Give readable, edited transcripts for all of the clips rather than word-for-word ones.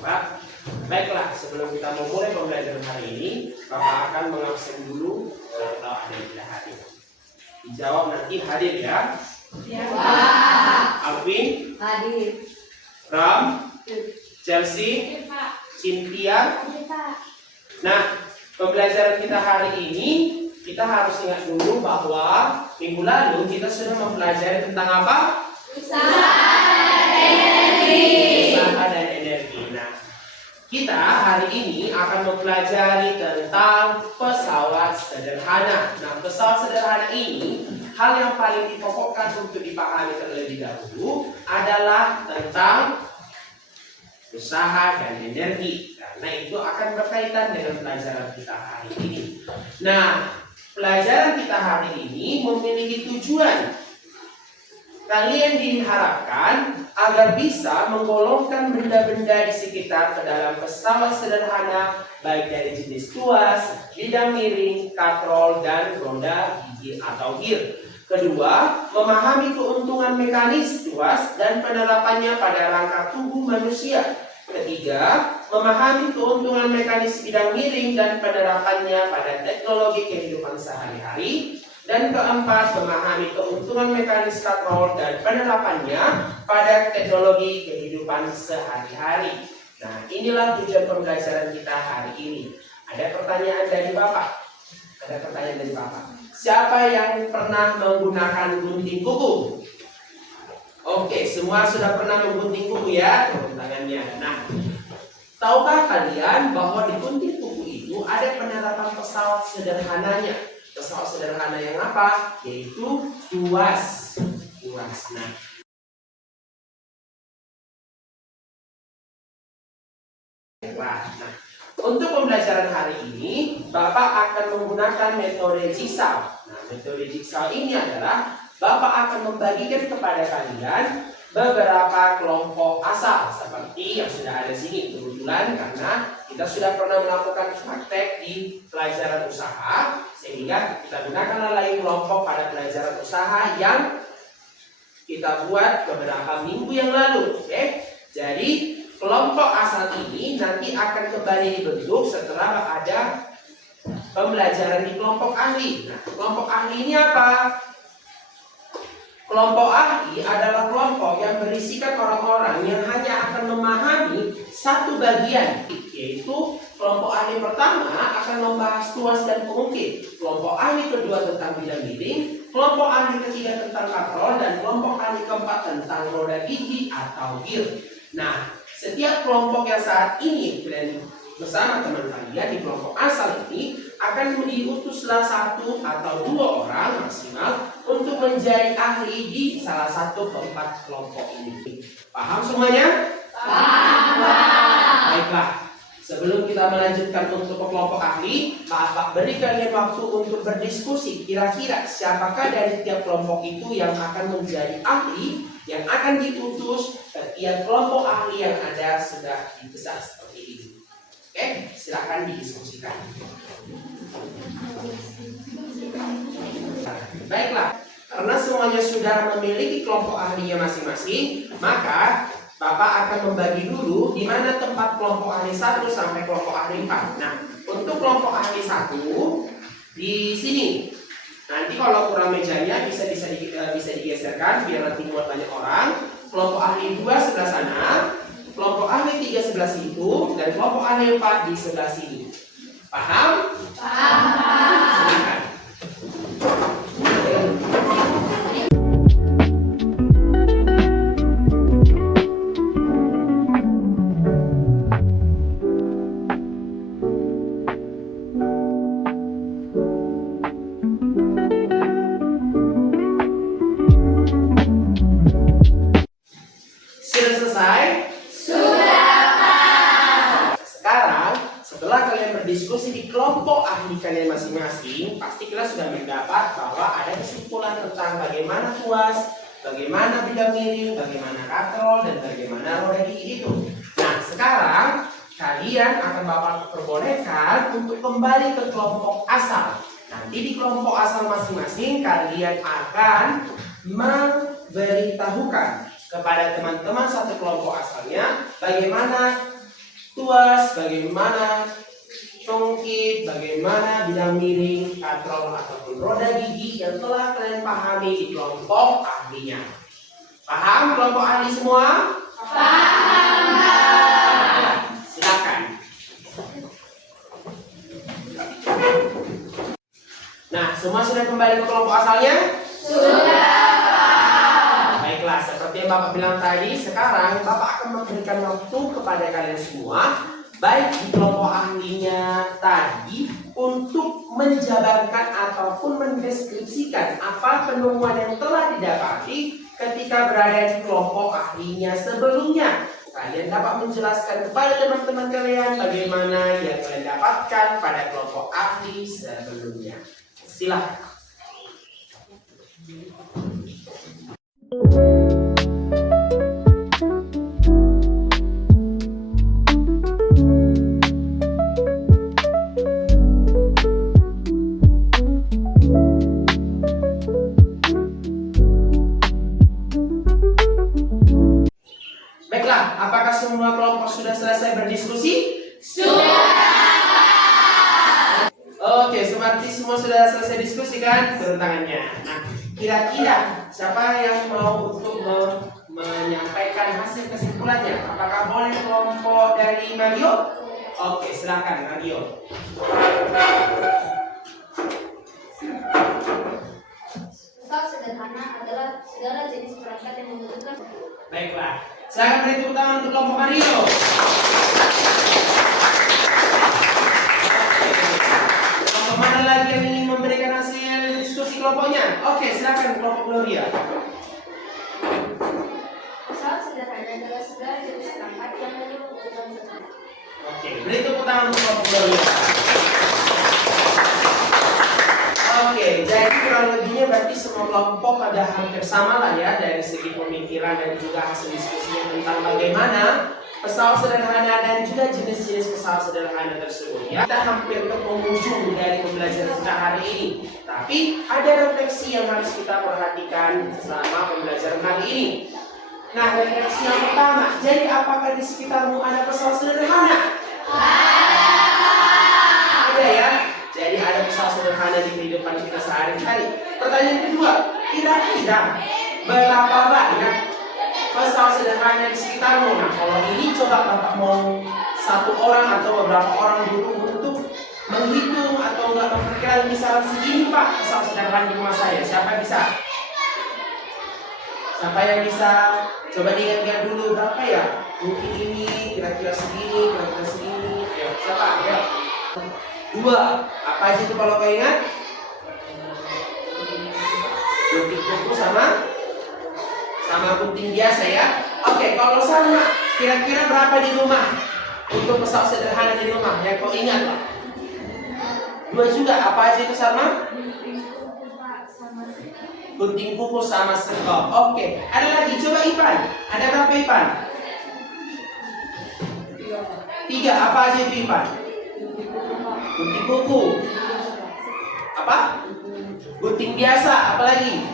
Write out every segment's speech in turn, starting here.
Pak, baiklah, sebelum kita memulai pembelajaran hari ini, Bapak akan mengabsen dulu kalau ada yang tidak hadir. Dijawab nanti hadir ya. Ya. Alvin, Hadir. Ram, Chelsea, Cynthia. Nah, pembelajaran kita hari ini, kita harus ingat dulu bahwa minggu lalu kita sudah mempelajari tentang apa? Usaha dan energi. Nah, kita hari ini akan mempelajari tentang pesawat sederhana. Nah, pesawat sederhana ini, hal yang paling dipokokkan untuk dipahami terlebih dahulu adalah tentang usaha dan energi. Karena itu akan berkaitan dengan pelajaran kita hari ini. Nah, pelajaran kita hari ini memiliki tujuan. Kalian diharapkan agar bisa menggolongkan benda-benda di sekitar ke dalam pesawat sederhana, baik dari jenis tuas, bidang miring, katrol, dan roda gigi atau gear. Kedua, memahami keuntungan mekanis tuas dan penerapannya pada rangka tubuh manusia. Ketiga, memahami keuntungan mekanis bidang miring dan penerapannya pada teknologi kehidupan sehari-hari. Dan keempat, memahami keuntungan mekanis katrol dan penerapannya pada teknologi kehidupan sehari-hari. Nah, inilah tujuan pembelajaran kita hari ini. Ada pertanyaan dari Bapak? Ada pertanyaan dari Bapak? Siapa yang pernah menggunakan gunting kuku? Oke, semua sudah pernah menggunting kuku ya? Turun tangannya. Nah, tahukah kalian bahwa di gunting kuku itu ada penerapan pesawat sederhananya? Pesawat sederhana yang apa? Yaitu tuas. Nah, untuk pembelajaran hari ini, Bapak akan menggunakan metode jigsaw. Nah, metode jigsaw ini adalah Bapak akan membagikan kepada kalian beberapa kelompok asal seperti yang sudah ada di sini. Kebetulan karena kita sudah pernah melakukan praktek di pelajaran usaha, sehingga kita gunakan lagi kelompok pada pelajaran usaha yang kita buat beberapa minggu yang lalu. Oke? Jadi kelompok asal ini nanti akan kembali dibentuk setelah ada pembelajaran di kelompok ahli. Nah, kelompok ahli ini apa? Kelompok ahli adalah kelompok yang berisikan orang-orang yang hanya akan memahami satu bagian, yaitu kelompok ahli pertama akan membahas tuas dan pengukir, kelompok ahli kedua tentang bidang miring, kelompok ahli ketiga tentang katrol, dan kelompok ahli keempat tentang roda gigi atau gear. Nah, setiap kelompok yang saat ini kalian bersama teman kalian di kelompok asal ini akan diutuslah satu atau dua orang maksimal untuk menjadi ahli di salah satu keempat kelompok ini. Paham semuanya? Paham. Baiklah, sebelum kita melanjutkan untuk kelompok ahli, Bapak beri kalian waktu untuk berdiskusi. Kira-kira siapakah dari tiap kelompok itu yang akan menjadi ahli yang akan diutus setiap kelompok ahli yang ada sudah dipesan seperti ini. Oke, silakan didiskusikan. Baiklah, karena semuanya sudah memiliki kelompok ahlinya masing-masing, maka Bapak akan membagi dulu di mana tempat kelompok ahli 1 sampai kelompok ahli 4. Nah, untuk kelompok ahli 1 di sini. Nanti kalau kurang mejanya bisa digeserkan biar nanti muat banyak orang. Kelompok ahli 2 sebelah sana, kelompok ahli 3 sebelah situ, dan kelompok ahli 4 di sebelah sini. Paham? Paham. Silakan. Sudah selesai? Setelah kalian berdiskusi di kelompok ahli kalian masing-masing, pasti kalian sudah mendapat bahwa ada kesimpulan tentang bagaimana tuas, bagaimana bidang miring, bagaimana katrol, dan bagaimana roda gigi itu. Nah, sekarang kalian akan Bapak perbolehkan untuk kembali ke kelompok asal. Nanti di kelompok asal masing-masing kalian akan beritahukan kepada teman-teman satu kelompok asalnya bagaimana tuas, bagaimana congkit, bagaimana bidang miring, katrol ataupun roda gigi yang telah kalian pahami di kelompok ahlinya. Paham kelompok ahli semua? Paham. Silakan. Nah, semua sudah kembali ke kelompok asalnya? Sudah. Baiklah, seperti yang Bapak bilang tadi, sekarang Bapak akan memberikan waktu kepada kalian semua, baik di kelompok ahlinya tadi, untuk menjabarkan ataupun mendeskripsikan apa penemuan yang telah didapati ketika berada di kelompok ahlinya sebelumnya. Kalian dapat menjelaskan kepada teman-teman kalian bagaimana yang kalian dapatkan pada kelompok ahli sebelumnya. Silakan. Baiklah, apakah semua kelompok sudah selesai berdiskusi? Sudah. Oke, seperti semua sudah selesai diskusi kan? Turun tangannya. Nah, kira-kira siapa yang mau untuk menyampaikan hasil kesimpulannya? Apakah boleh kelompok dari Mario? Oke, silakan Mario. Pesawat sederhana adalah segala jenis perangkat yang membutuhkan. Baiklah, silakan beri tepuk tangan untuk kelompok Mario. Kelompok mana lagi yang ingin memberikan hasil diskusi kelompoknya? Oke, silakan kelompok Gloria. Pesawat sederhana adalah segala jenis perangkat yang hanya membutuhkan satu. Oke, beri tepuk tangan untuk kelompok Gloria. Oke, jadi kurang lebihnya berarti semua kelompok ada hampir sama lah ya dari segi pemikiran dan juga hasil diskusinya tentang bagaimana pesawat sederhana dan juga jenis-jenis pesawat sederhana tersebut ya. Kita hampir ke penghujung dari pembelajaran kita hari ini. Tapi ada refleksi yang harus kita perhatikan selama pembelajaran hari ini. Nah, refleksi yang pertama, jadi apakah di sekitarmu ada pesawat sederhana? Ada ya? Jadi ada pesawat sederhana di kehidupan kita sehari-hari. Pertanyaan kedua, kira-kira berapa banyak pesawat sederhana di sekitarmu? Nah, kalau ini coba Bapak mau satu orang atau beberapa orang dulu untuk menghitung atau enggak memperkirakan misalnya segini Pak pesawat sederhana di rumah saya. Siapa bisa? Siapa yang bisa? Coba diingat-ingat dulu berapa ya? Mungkin ini, kira-kira segini, kira-kira segini. Ayo, siapa? Ayo. 2. Apa aja itu kalau kau ingat? Gunting kuku sama gunting biasa ya. Oke, kalau sama, kira-kira berapa di rumah untuk pesawat sederhana di rumah yang kau ingat lah? 2 juga. Apa aja itu sama? Gunting kuku sama sekop. Oke, ada lagi. Coba Ipan. Ada berapa Ipan? 3. Apa aja itu Ipan? Gunting kuku. Apa? Gunting biasa. Apa lagi?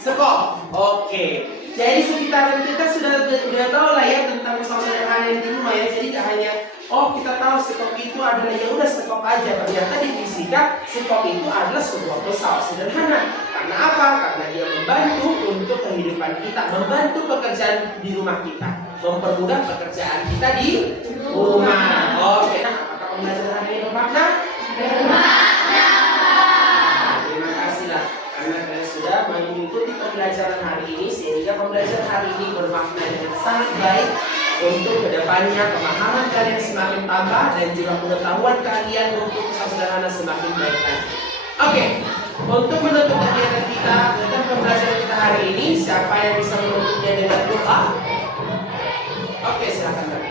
Sekop. Oke. Jadi sekitaran kita sudah tahu lah ya tentang pesawat sederhana yang di rumah ya. Jadi tidak hanya kita tahu sekop itu adalah ya udah sekop aja. Ternyata di fisika sekop itu adalah sebuah pesawat sederhana. Karena apa? Karena dia membantu untuk kehidupan kita, membantu pekerjaan di rumah kita, mempermudah pekerjaan kita di rumah. Oke, nah apakah pembelajaran hari ini bermakna? Bermakna. Terima kasih lah karena kalian sudah mengikuti pembelajaran hari ini sehingga pembelajaran hari ini bermakna dengan sangat baik untuk kedepannya pemahaman kalian semakin tambah dan juga pengetahuan kalian untuk pesawat sederhana semakin baik lagi. Oke, untuk menutup kegiatan kita tentang pembelajaran kita hari ini, siapa yang bisa menutupnya dengan doa? Oke, silakan.